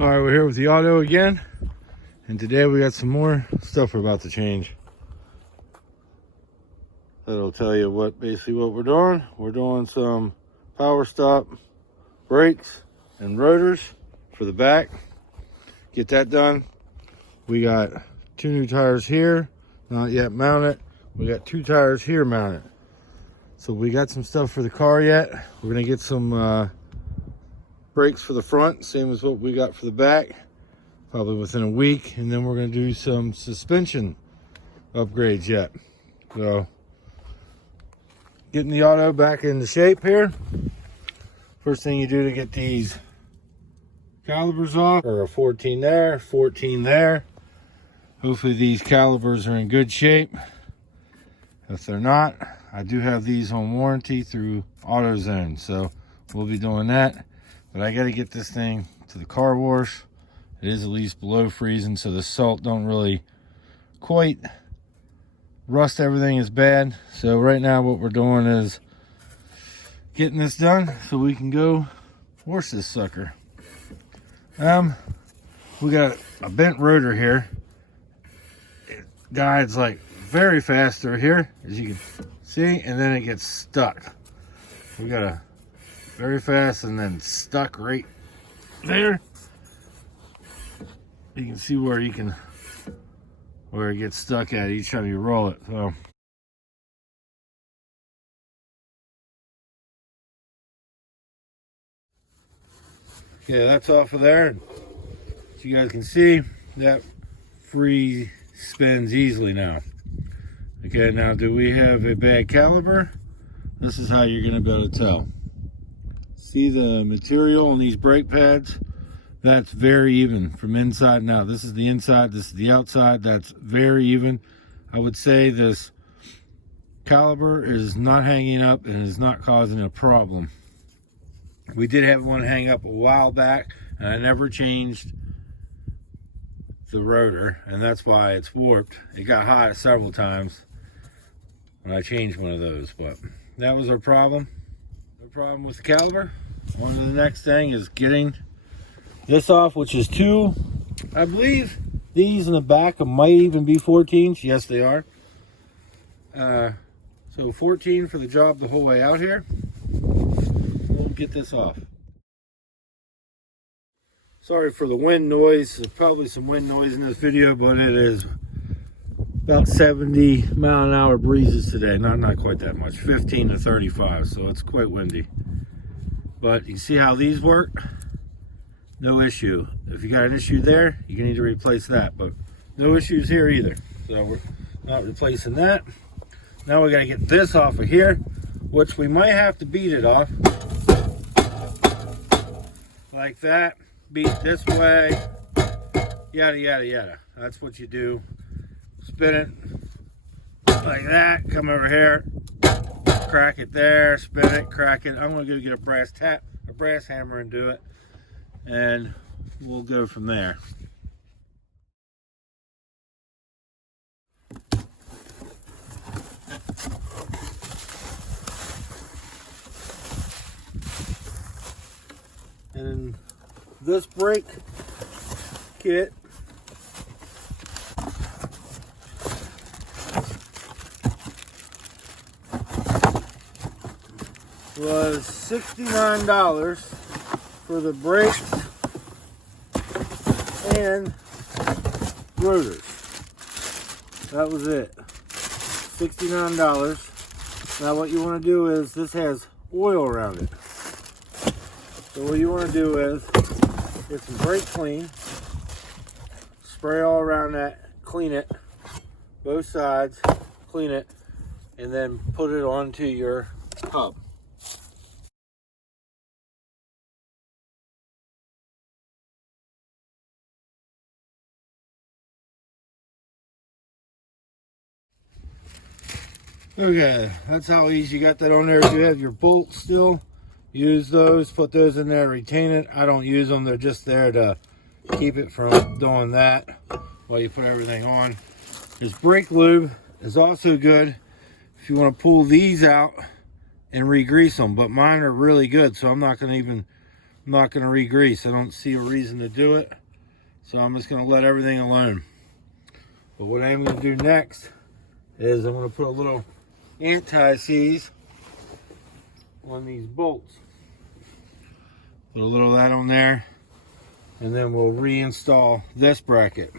All right, we're here with the auto again, and today we got some more stuff we're about to change. That'll tell you basically what we're doing. We're doing some power stop brakes and rotors for the back. Get that done. We got 2 new tires here, not yet mounted. We got 2 tires here mounted. So we got some stuff for the car yet. We're gonna get some brakes for the front, same as what we got for the back, probably within a week. And then we're going to do some suspension upgrades yet. So getting the auto back into shape here. First thing you do to get these calipers off are a 14 there, 14 there. Hopefully these calipers are in good shape. If they're not, I do have these on warranty through AutoZone, so we'll be doing that. But I got to get this thing to the car wash. It is at least below freezing, so the salt don't really quite rust everything as bad. So right now what we're doing is getting this done so we can go wash this sucker. We got a bent rotor here. It guides like very fast through here, as you can see, and then it gets stuck. We got a very fast and then stuck right there. You can see where it gets stuck at each time you roll it. So okay, that's off of there. As you guys can see, that free spins easily now. Okay, now do we have a bad caliper? This is how you're going to be able to tell. See the material on these brake pads? That's very even from inside and out. This is the inside, this is the outside. That's very even. I would say this caliper is not hanging up and is not causing a problem. We did have one hang up a while back, and I never changed the rotor, and that's why it's warped. It got hot several times when I changed one of those, but that was our problem. No problem with the caliper. On to the next thing is getting this off, which is 2, I believe these in the back might even be 14s. Yes, they are. So 14 for the job the whole way out here. We'll get this off. Sorry for the wind noise. There's probably some wind noise in this video, but it is about 70-mile-an-hour breezes today. Not quite that much. 15 to 35, so it's quite windy. But you see how these work? No issue. If you got an issue there, you need to replace that. But no issues here either. So we're not replacing that. Now we got to get this off of here, which we might have to beat it off. Like that. Beat this way. Yada, yada, yada. That's what you do. Spin it like that. Come over here. Crack it there, spin it, crack it. I'm gonna go get a brass hammer and do it, and we'll go from there. And this brake kit was $69 for the brakes and rotors. That was it. $69. Now what you want to do is, this has oil around it. So what you want to do is get some brake clean, spray all around that, clean it, both sides, clean it, and then put it onto your hub. Okay, that's how easy you got that on there. If you have your bolts still, use those, put those in there, retain it. I don't use them, they're just there to keep it from doing that while you put everything on. This brake lube is also good if you want to pull these out and re-grease them, but mine are really good, so I'm not I'm not going to re-grease. I don't see a reason to do it. So I'm just going to let everything alone. But what I'm going to do next is I'm going to put a little anti-seize on these bolts. Put a little of that on there. And then we'll reinstall this bracket.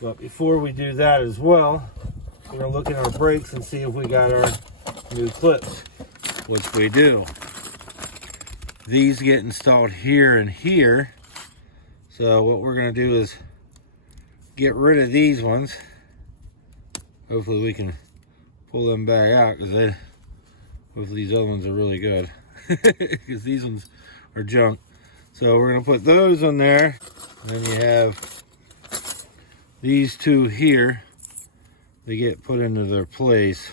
But before we do that as well, we're going to look at our brakes and see if we got our new clips, which we do. These get installed here and here. So what we're going to do is get rid of these ones. Hopefully we can pull them back out, because hopefully these other ones are really good. Because these ones are junk. So we're going to put those on there. And then you have these two here. They get put into their place.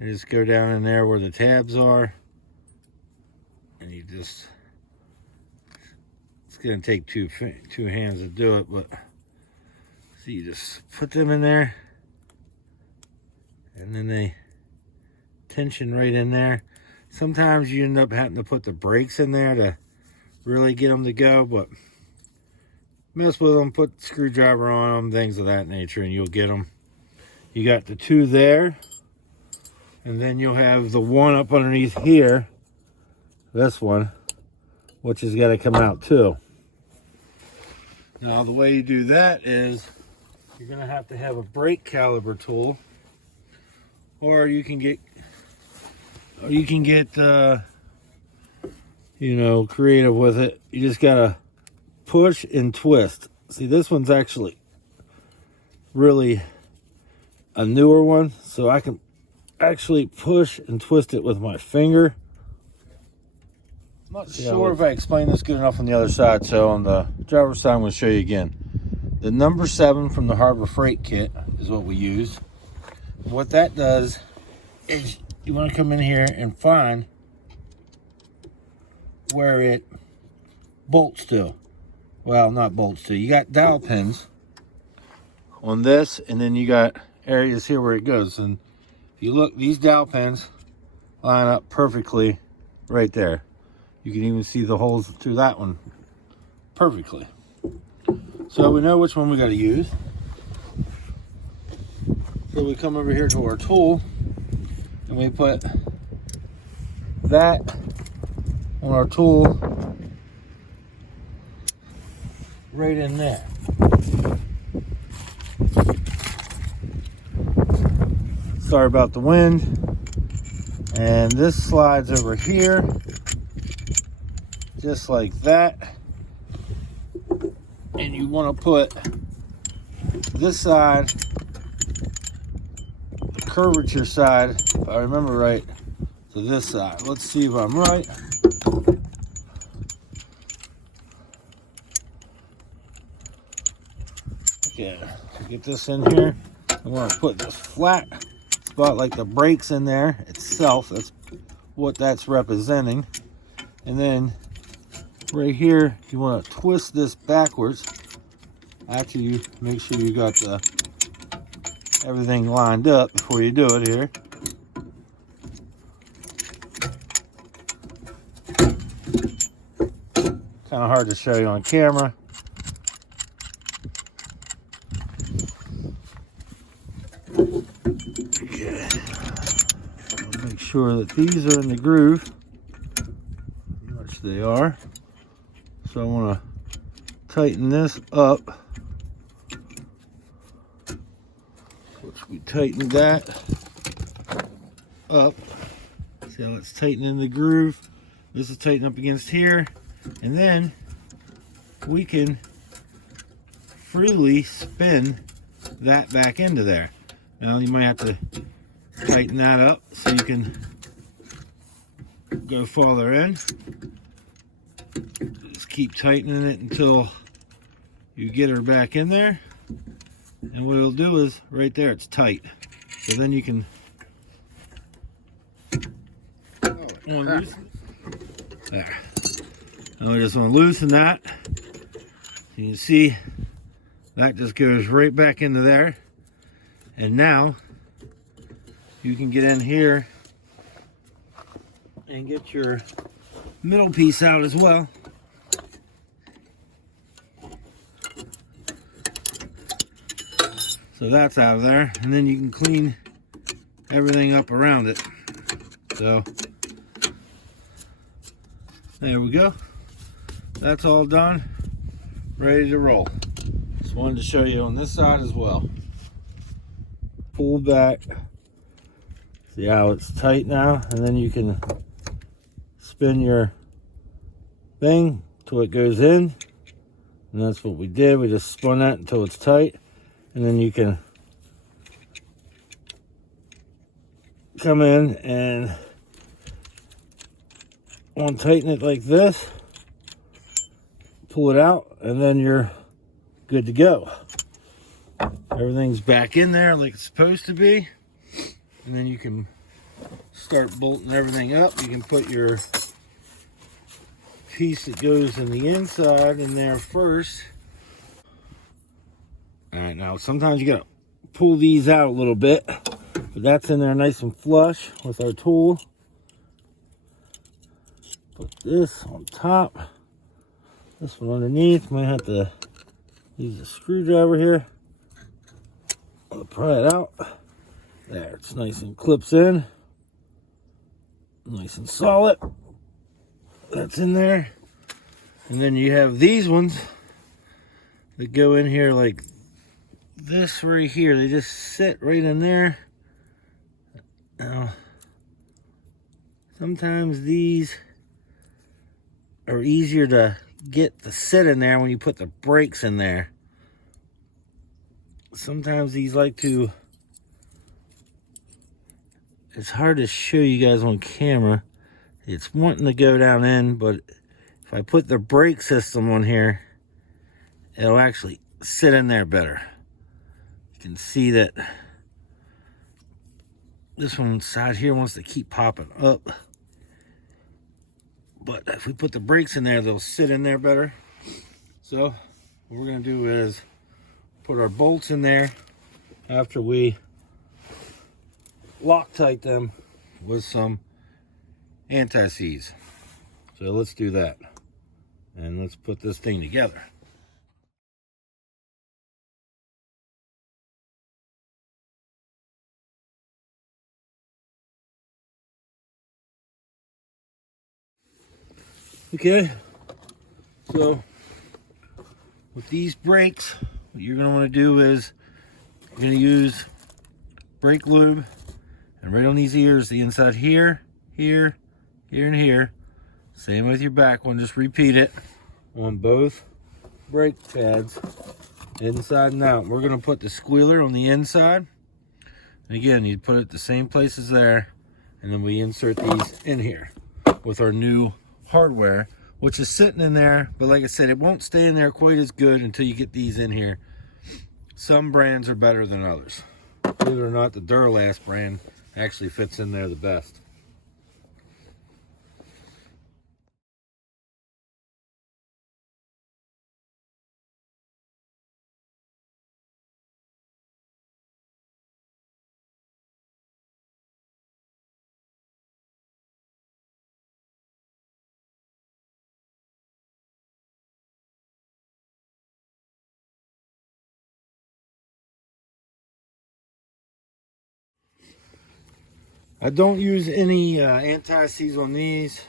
You just go down in there where the tabs are. And you just, it's going to take two hands to do it, but so you just put them in there. And then they tension right in there. Sometimes you end up having to put the brakes in there to really get them to go, but mess with them, put the screwdriver on them, things of that nature, and you'll get them. You got the two there, and then you'll have the one up underneath here, this one, which has got to come out too. Now the way you do that is you're going to have a brake caliper tool, or you can get you know, creative with it. You just gotta push and twist. See, this one's actually really a newer one, so I can actually push and twist it with my finger. I'm not sure if I explained this good enough on the other side, so on the driver's side I'm going to show you again. The number 7 from the Harbor Freight kit is what we use. What that does is you want to come in here and find where it bolts to. Well, not bolts to. You got dowel pins on this, and then you got areas here where it goes. And if you look, these dowel pins line up perfectly right there. You can even see the holes through that one perfectly. So we know which one we got to use. So we come over here to our tool, and we put that on our tool right in there. Sorry about the wind. And this slides over here, just like that. And you want to put this side, the curvature side, if I remember right, to this side. Let's see if I'm right. Okay, so get this in here. I want to put this flat spot like the brakes in there itself. That's what that's representing. And then right here, you want to twist this backwards. Actually, you make sure you got everything lined up before you do it here. Kind of hard to show you on camera. Okay. I'll make sure that these are in the groove, which they are. So I want to tighten this up, which we tightened that up. See how it's tightening the groove? This is tightened up against here, and then we can freely spin that back into there. Now you might have to tighten that up so you can go farther in. Just keep tightening it until you get her back in there. And what it'll do is, right there, it's tight. So then you can loosen. There. Now I just want to loosen that. You can see that just goes right back into there. And now you can get in here and get your middle piece out as well. So that's out of there, and then you can clean everything up around it. So there we go. That's all done, ready to roll. Just wanted to show you on this side as well. Pull back. See how it's tight now, and then you can spin your thing till it goes in, and that's what we did. We just spun that until it's tight, and then you can come in and tighten it like this, pull it out, and then you're good to go. Everything's back in there like it's supposed to be. And then you can start bolting everything up. You can put your piece that goes in the inside in there first. All right, now sometimes you gotta pull these out a little bit, but that's in there nice and flush with our tool. Put this on top, this one underneath. Might have to use a screwdriver here. I'll pry it out. There, it's nice and clips in. Nice and solid. That's in there. And then you have these ones that go in here like this right here. They just sit right in there. Now, sometimes these are easier to get to sit in there when you put the brakes in there. Sometimes these like to... It's hard to show you guys on camera. It's wanting to go down in, but if I put the brake system on here, it'll actually sit in there better. You can see that this one side here wants to keep popping up. But if we put the brakes in there, they'll sit in there better. So what we're going to do is put our bolts in there after we Loctite them with some anti-seize. So let's do that, and let's put this thing together. Okay, so with these brakes, what you're going to want to do is you're going to use brake lube. And right on these ears, the inside here, here, here, and here. Same with your back one, just repeat it on both brake pads, inside and out. We're gonna put the squealer on the inside. And again, you put it the same places there, and then we insert these in here with our new hardware, which is sitting in there, but like I said, it won't stay in there quite as good until you get these in here. Some brands are better than others. Believe it or not, the Duralast brand actually fits in there the best. I don't use any anti-seize on these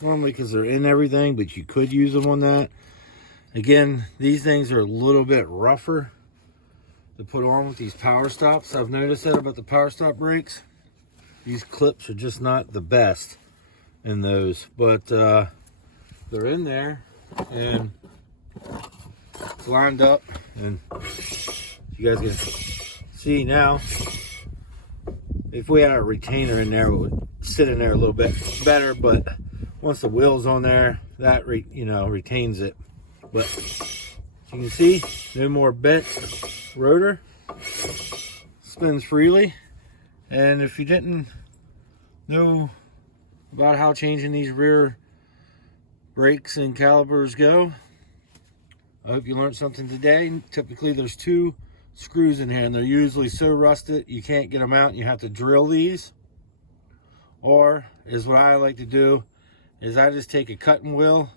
normally because they're in everything, but you could use them on that. Again, these things are a little bit rougher to put on with these power stops. I've noticed that about the power stop brakes. These clips are just not the best in those, but they're in there and it's lined up, and you guys can see now. If we had a retainer in there, it would sit in there a little bit better, but once the wheel's on there, that retains it. But you can see, no more bent rotor, spins freely. And if you didn't know about how changing these rear brakes and calipers go, I hope you learned something today. Typically there's 2 screws in here, and they're usually so rusted you can't get them out, and you have to drill these. Or is what I like to do is I just take a cutting wheel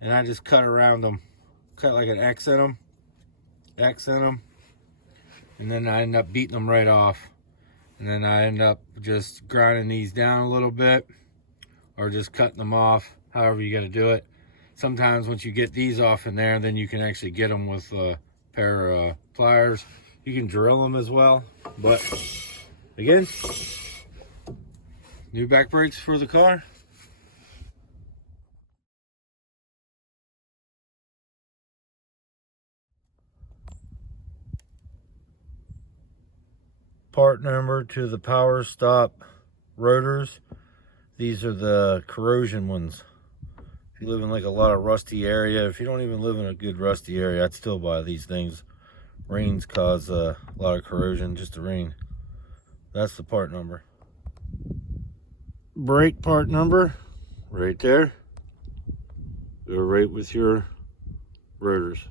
and I just cut around them. Cut like an X in them. And then I end up beating them right off. And then I end up just grinding these down a little bit or just cutting them off, however you got to do it. Sometimes once you get these off in there, then you can actually get them with a pair of pliers. You can drill them as well. But again, new back brakes for the car. Part number to the power stop rotors. These are the corrosion ones. If you live in like a lot of rusty area, if you don't even live in a good rusty area, I'd still buy these things. Rains cause a lot of corrosion, just the rain. That's the part number. Brake part number, right there. Go right with your rotors.